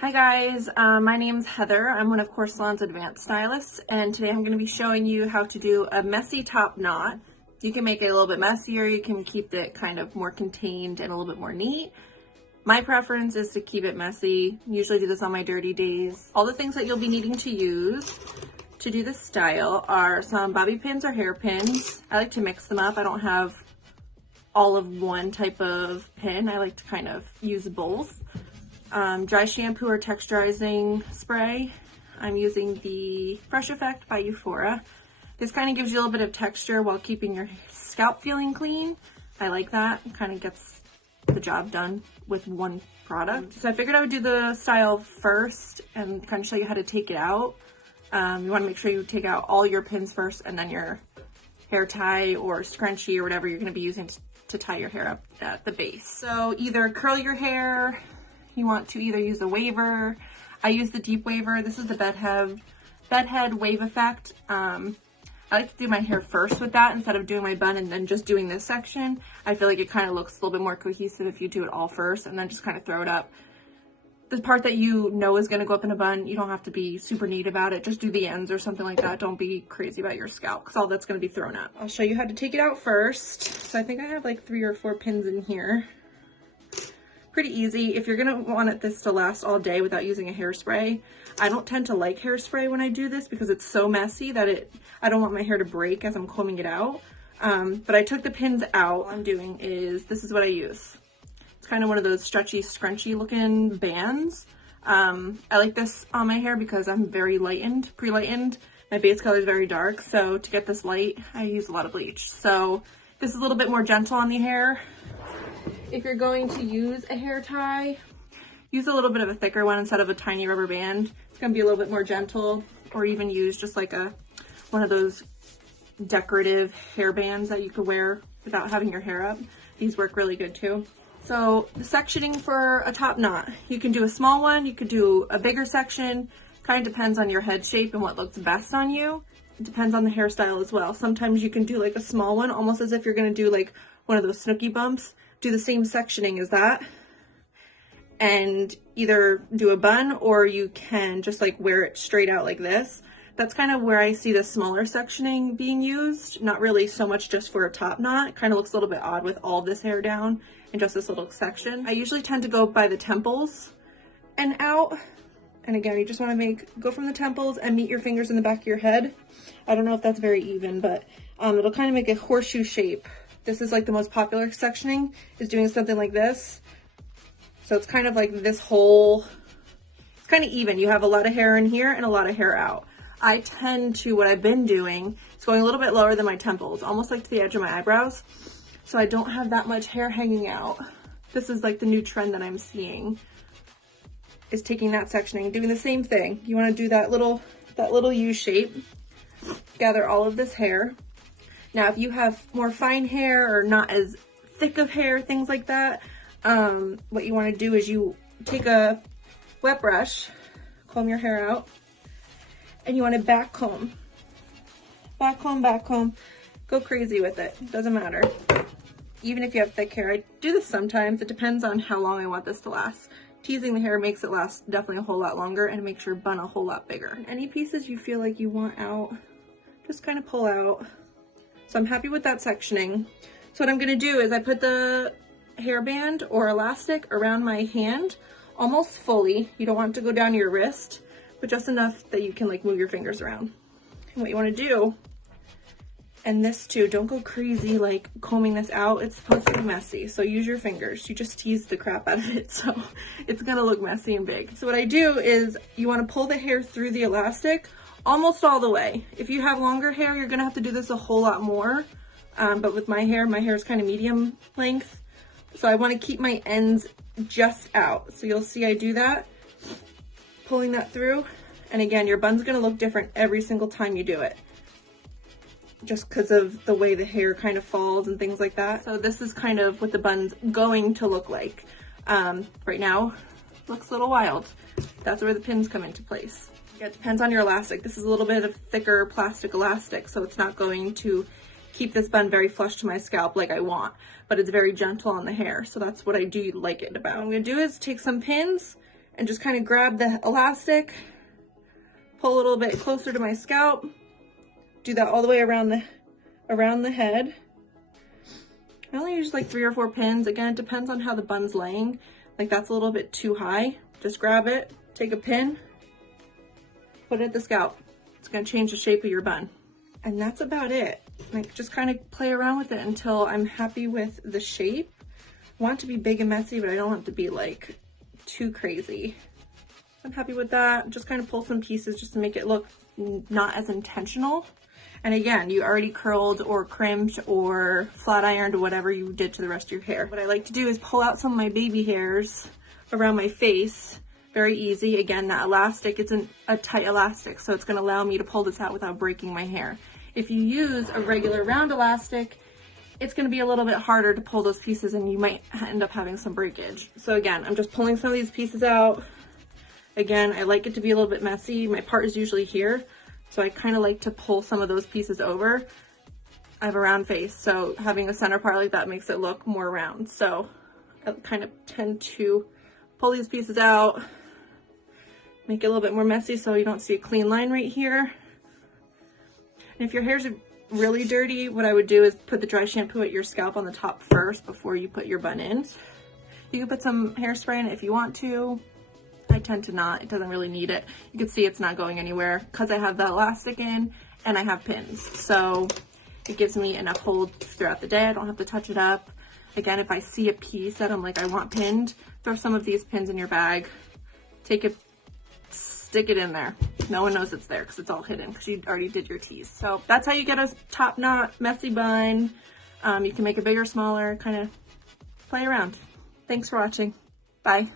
Hi guys, my name's Heather. I'm one of Core Salon's advanced stylists, and today I'm going to be showing you how to do a messy top knot. You can make it a little bit messier, you can keep it kind of more contained and a little bit more neat. My preference is to keep it messy. Usually do this on my dirty days. All the things that you'll be needing to use to do this style are some bobby pins or hairpins. I like to mix them up. I don't have all of one type of pin. I like to kind of use both. Dry shampoo or texturizing spray. I'm using the Fresh Effect by Euphora. This kind of gives you a little bit of texture while keeping your scalp feeling clean. I like that. It kind of gets the job done with one product. So I figured I would do the style first and kind of show you how to take it out. You want to make sure you take out all your pins first and then your hair tie or scrunchie or whatever you're going to be using to tie your hair up at the base. So either curl your hair. You want to either use the waver. I use the deep waver. This is the bedhead wave effect. I like to do my hair first with that instead of doing my bun and then just doing this section. I feel like it kind of looks a little bit more cohesive if you do it all first and then just kind of throw it up. The part that you know is going to go up in a bun, you don't have to be super neat about it. Just do the ends or something like that. Don't be crazy about your scalp because all that's going to be thrown up. I'll show you how to take it out first. So I think I have like 3 or 4 pins in here. Pretty easy. If you're gonna want this to last all day without using a hairspray, I don't tend to like hairspray when I do this because it's so messy that I don't want my hair to break as I'm combing it out. But I took the pins out. What I'm doing is, this is what I use. It's kind of one of those stretchy, scrunchy looking bands. I like this on my hair because I'm very lightened, pre-lightened. My base color is very dark, so to get this light, I use a lot of bleach. So this is a little bit more gentle on the hair. If you're going to use a hair tie, use a little bit of a thicker one instead of a tiny rubber band. It's going to be a little bit more gentle, or even use just like one of those decorative hair bands that you could wear without having your hair up. These work really good too. So the sectioning for a top knot, you can do a small one, you could do a bigger section. Kind of depends on your head shape and what looks best on you. It depends on the hairstyle as well. Sometimes you can do like a small one, almost as if you're going to do like one of those Snooki bumps. Do the same sectioning as that and either do a bun or you can just like wear it straight out like this. That's kind of where I see the smaller sectioning being used, not really so much just for a top knot. It kind of looks a little bit odd with all this hair down and just this little section. I usually tend to go by the temples and out. And again, you just want to go from the temples and meet your fingers in the back of your head. I don't know if that's very even, but it'll kind of make a horseshoe shape. This is like the most popular sectioning, is doing something like this. So it's kind of like this whole, it's kind of even. You have a lot of hair in here and a lot of hair out. I tend to, what I've been doing, it's going a little bit lower than my temples, almost like to the edge of my eyebrows. So I don't have that much hair hanging out. This is like the new trend that I'm seeing, is taking that sectioning, doing the same thing. You want to do that little U shape, gather all of this hair. Now, if you have more fine hair or not as thick of hair, things like that, what you want to do is you take a wet brush, comb your hair out, and you want to back comb. Back comb, go crazy with it. Doesn't matter. Even if you have thick hair, I do this sometimes. It depends on how long I want this to last. Teasing the hair makes it last definitely a whole lot longer and makes your bun a whole lot bigger. Any pieces you feel like you want out, just kind of pull out. So I'm happy with that sectioning. So what I'm gonna do is I put the hairband or elastic around my hand almost fully. You don't want it to go down your wrist, but just enough that you can like move your fingers around. And what you wanna do, and this too, don't go crazy like combing this out. It's supposed to be messy, so use your fingers. You just tease the crap out of it, so it's gonna look messy and big. So what I do is you wanna pull the hair through the elastic almost all the way. If you have longer hair, you're gonna have to do this a whole lot more. But with my hair is kind of medium length. So I wanna keep my ends just out. So you'll see I do that, pulling that through. And again, your bun's gonna look different every single time you do it, just because of the way the hair kind of falls and things like that. So this is kind of what the bun's going to look like. Right now, looks a little wild. That's where the pins come into place. It depends on your elastic. This is a little bit of thicker plastic elastic, so it's not going to keep this bun very flush to my scalp like I want, but it's very gentle on the hair. So that's what I do like it about. What I'm gonna do is take some pins and just kind of grab the elastic, pull a little bit closer to my scalp, do that all the way around the head. I only use like 3 or 4 pins. Again, it depends on how the bun's laying. Like that's a little bit too high. Just grab it, take a pin, put it at the scalp. It's gonna change the shape of your bun. And that's about it. Like just kind of play around with it until I'm happy with the shape. I want it to be big and messy, but I don't want it to be like too crazy. I'm happy with that. Just kind of pull some pieces just to make it look not as intentional. And again, you already curled or crimped or flat ironed or whatever you did to the rest of your hair. What I like to do is pull out some of my baby hairs around my face. Very easy. Again, that elastic isn't a tight elastic, so it's gonna allow me to pull this out without breaking my hair. If you use a regular round elastic, it's gonna be a little bit harder to pull those pieces and you might end up having some breakage. So again, I'm just pulling some of these pieces out. Again, I like it to be a little bit messy. My part is usually here, so I kind of like to pull some of those pieces over. I have a round face, so having a center part like that makes it look more round. So I kind of tend to pull these pieces out, make it a little bit more messy so you don't see a clean line right here. And if your hair's really dirty, what I would do is put the dry shampoo at your scalp on the top first before you put your bun in. You can put some hairspray in it if you want to. I tend to not. It doesn't really need it. You can see it's not going anywhere because I have the elastic in and I have pins. So it gives me enough hold throughout the day. I don't have to touch it up. Again, if I see a piece that I'm like, I want pinned, throw some of these pins in your bag. Take it, stick it in there. No one knows it's there because it's all hidden because you already did your tease. So that's how you get a top knot messy bun. You can make it bigger, smaller, kind of play around. Thanks for watching. Bye.